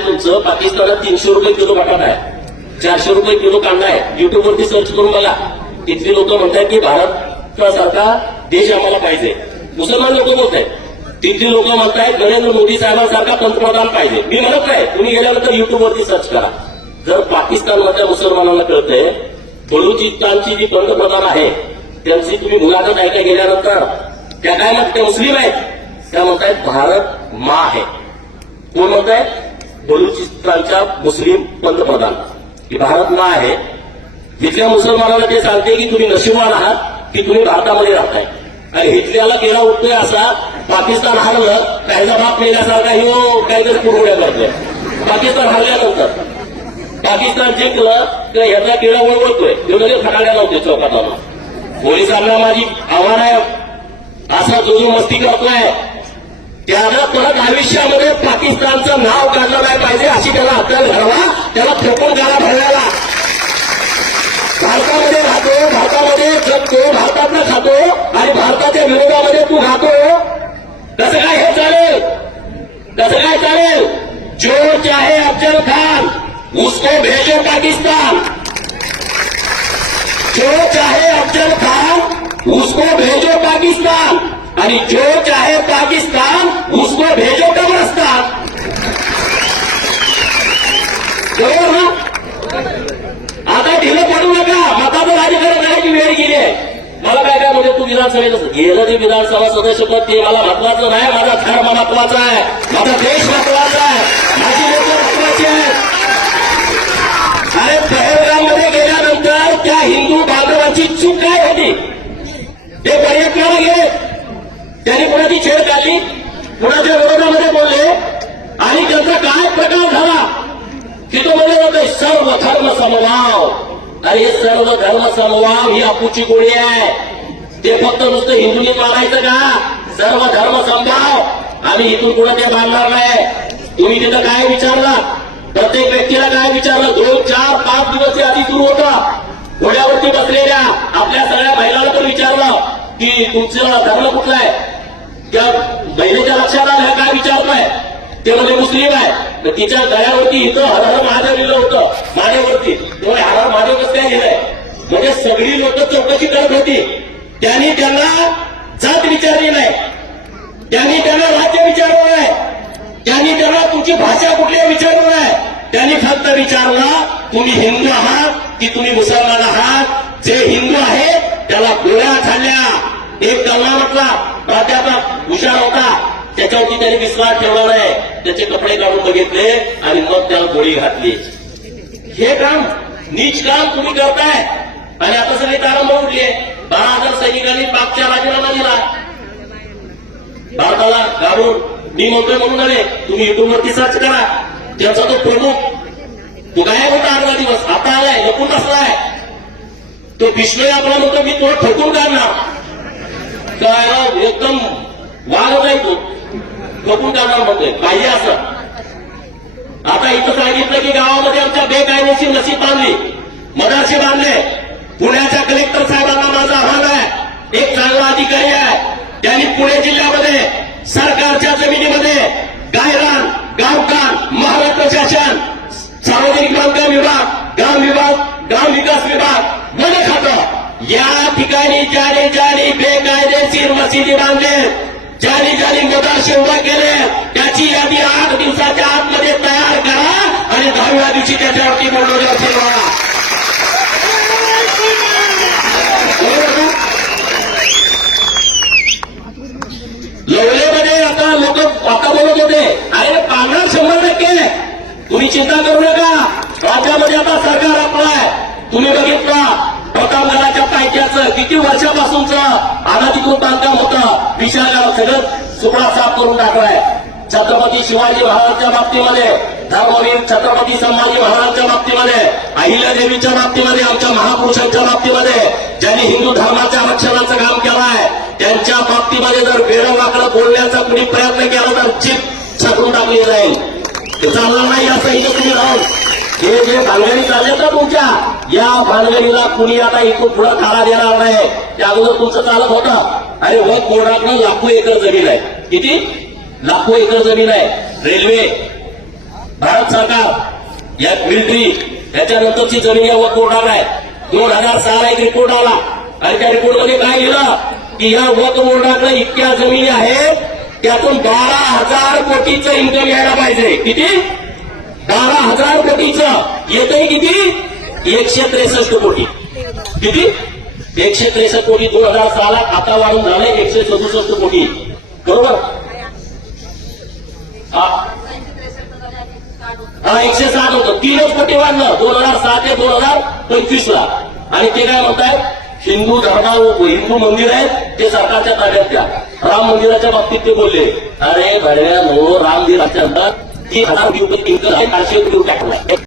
आहे तुमचं. पाकिस्तानात तीनशे रुपये किलो मटण आहे. चारशे रुपये किलो कांदा आहे. युट्यूबवरती सर्च करून बघा. तिथली लोक म्हणतात की भारतासारखा देश आम्हाला पाहिजे. मुसलमान लोक बोलत आहेत. तिथली लोक म्हणतायत नरेंद्र मोदी साहेबांसारखा पंतप्रधान पाहिजे. मी म्हणत नाही. तुम्ही गेल्यानंतर युट्यूबवरती सर्च करा. जर पाकिस्तानमधल्या मुसलमानांना कळतंय बलुचिस्तानची जी पंतप्रधान आहे त्यांची तुम्ही मुलाखत ऐका गेल्यानंतर त्या काय म्हणतात? त्या मुस्लिम आहेत. त्या म्हणतायत भारत मा आहे. कोण म्हणतायत? बलुचिस्तानच्या मुस्लिम पंतप्रधान. भारत मा आहे. इथल्या मुसलमानाला ते सांगते की तुम्ही नशिबान आहात की तुम्ही भारतामध्ये राहताय. आणि इथल्याला केला उठतोय असा पाकिस्तान हरलं काहीचा बाप मेल्यासारखा हो काहीतरी पुरवड्या करतोय. पाकिस्तान हरल्यानंतर पाकिस्तान जिंकलं तर ह्याचा किडा वळवळतोय तो लगेच फटाक्या लावतोय चौकात पोलिसांना माझी आव्हान आहे. असा जो जो मस्ती करतोय त्याला परत आयुष्यामध्ये पाकिस्तानचं नाव काढलं नाही पाहिजे अशी त्याला आपल्याला घडवा त्याला फेकून त्याला भरण्याला भारतामध्ये राहतो भारतामध्ये जगतो भारतातनं खातो आणि भारताच्या विरोधामध्ये तू खातो कसं काय हे चालेल? कसं काय चालेल? जो चाहे अफजल खान उसको भेजो पाकिस्तान. जो चाहे अफजल खान उसको भेजो पाकिस्तान. आणि जो चाहे पाकिस्तान उसको भेजो कब्रस्तान बरोबर ना। आता ढिलं पडू नका। मताचं राजकारण करायची वेळ गेली आहे? मला काय काय म्हणजे तू विधानसभेत गेलं ते विधानसभा सदस्य पद ते मला महत्वाचं नाही. माझा धर्म महत्त्वाचा आहे. माझा देश महत्त्वाचा आहे. माझी लोक महत्वाची आहे अरे पहलगाममध्ये गेल्यानंतर त्या हिंदू बांधवांची चूक काय होती? ते पर्यटनाला गेले. त्याने कोणाची छेड काढली. कुणाच्या विरोधामध्ये बोलले? आणि त्यांचा काय प्रकार झाला? की तो म्हणजे होते सर्व धर्म समभाव अरे सर्व धर्म समभाव ही अपूची गोळी आहे. ते फक्त नुसतं हिंदूंनी मानायचं का? सर्व धर्म समभाव. आणि इथून पुढे ते मानणार नाही. तुम्ही तिथं काय विचारलं? प्रत्येक व्यक्तीला काय विचारलं? दोन चार पाच दिवस ते आधी सुरू होता. घोड्यावरती बसलेल्या आपल्या सगळ्या महिलांना पण विचारलं की तुमचा धर्म कुठला आहे? त्या बहिणीच्या लक्षात आलं काय विचारताय ते म्हणजे मुस्लिम आहे. तिच्या गळ्यावरती इथं हर हर महादेव लिहिलं होतं मानेवरती. तेव्हा हर हर महादेव कसं काय लिहिलंय म्हणजे सगळी लोक चौकशी करत होती. त्यांनी त्यांना जात विचारली नाही. त्यांनी त्यांना राज्य विचारलं नाही. त्यांनी त्यांना तुमची भाषा कुठली आहे विचारलं नाही. त्यांनी फक्त विचारला तुम्ही हिंदू आहात की तुम्ही मुसलमान आहात? जे हिंदू आहेत त्याला गोळ्या एक कल्ला म्हटला प्राध्यापक हुशार होता. त्याच्यावरती त्यांनी विश्वास ठेवला नाही. त्याचे कपडे काढून बघितले आणि मग त्याला गोळी घातली. हे काम नीच काम तुम्ही करताय. आणि आता सगळी तारंब उठले. बारा हजार सैनिकांनी पाकच्या राजीनामा दिला. भारताला घालून मी म्हणतोय म्हणून नव्हे तुम्ही युट्यूबवरती सर्च करा. त्याचा तो प्रमुख तो काय होता अर्धा दिवस. आता आलाय लपून असलाय तो विष्णू आपला म्हणतो मी तुला ठोकून काढणार. काय एकदम वाघ नाही तो. ठोकून काढणार म्हणतोय पाहिजे असं. आता इथं सांगितलं की गावामध्ये आमच्या बेकायदेशीर लसी बांधली. मदरसे बांधले. पुण्याच्या कलेक्टर साहेबांना माझा आव्हान आहे. एक चांगला अधिकारी आहे. त्यांनी पुणे जिल्ह्यामध्ये सरकारच्या जमिनीमध्ये गायरान गावकान महाराज प्रशासन सार्वजनिक बांधकाम विभाग ग्राम विभाग ग्राम विकास विभाग वन खातं. या ठिकाणी ज्याने ज्याने बेकायदेशीर मशिदी बांधले. ज्याने ज्याने मदारसे उभा केले. त्याची यादी आठ दिवसाच्या आतमध्ये तयार करा आणि दहाव्या दिवशी त्याच्यावरती बुलडोजर असेल बरोबर लवलेमध्ये आता लोक आता बोलत होते अरे पाहणार शंभर टक्के. तुम्ही चिंता करू नका. राज्यामध्ये आता सरकार आपलं आहे. तुम्ही बघितलं किती वर्षापासूनचा अनाधिकृत बांधकाम होतं? विचारल्यावर सगळं सुपडा साफ करून टाकलाय. छत्रपती शिवाजी महाराजांच्या बाबतीमध्ये धर्मवीर छत्रपती संभाजी महाराजांच्या बाबतीमध्ये अहिल्यादेवीच्या बाबतीमध्ये आमच्या महापुरुषांच्या बाबतीमध्ये ज्यांनी हिंदू धर्माच्या रक्षणाचं काम केलं आहे त्यांच्या बाबतीमध्ये जर वेळवाकडं बोलण्याचा कुणी प्रयत्न केला तर चिप छाटून टाकली जाईल. ते चालणार नाही असं इथं तुम्ही राहून. हे जे भांगणी चालले तर तुमच्या? या भानगडीला कुणी आता इथून पुढे थारा देणार नाही. त्या अगोदर तुमचं चालत होतं. अरे हो, वक कोर्टातनं लाखो एकर जमीन आहे. किती? लाखो एकर जमीन आहे. रेल्वे भारत सरकार या मिलिटरी त्याच्यानंतरची जमीन या वक बोर्डाला आहे दोन हजार सहाला एक रिपोर्ट आला. आणि त्या रिपोर्टमध्ये काय लिहिलं? की या वक बोर्डाकडे इतक्या जमिनी आहेत त्यातून बारा हजार कोटीचं इन्कम यायला पाहिजे. किती? बारा हजार कोटीचं. येतंय किती? एकशे त्रेसष्ट कोटी. किती? एकशे त्रेसष्ट कोटी दोन हजार सहाला आता वाढून झाले एकशे सदुसष्ट कोटी. बरोबर? हा. एकशे सात होतं. तीनच कोटी वाढलं. दोन हजार सहा ते दोन हजार पंचवीस ला आणि ते काय म्हणतायत हिंदू धर्मा हिंदू मंदिर आहेत ते सरकारच्या ताब्यात द्या. राम मंदिराच्या बाबतीत ते बोलले. अरे भड्या नो राम मंदिराच्या अंदर तीन हजार कोटी रुपये इन्कम आहे कोटी रुपये टाकला.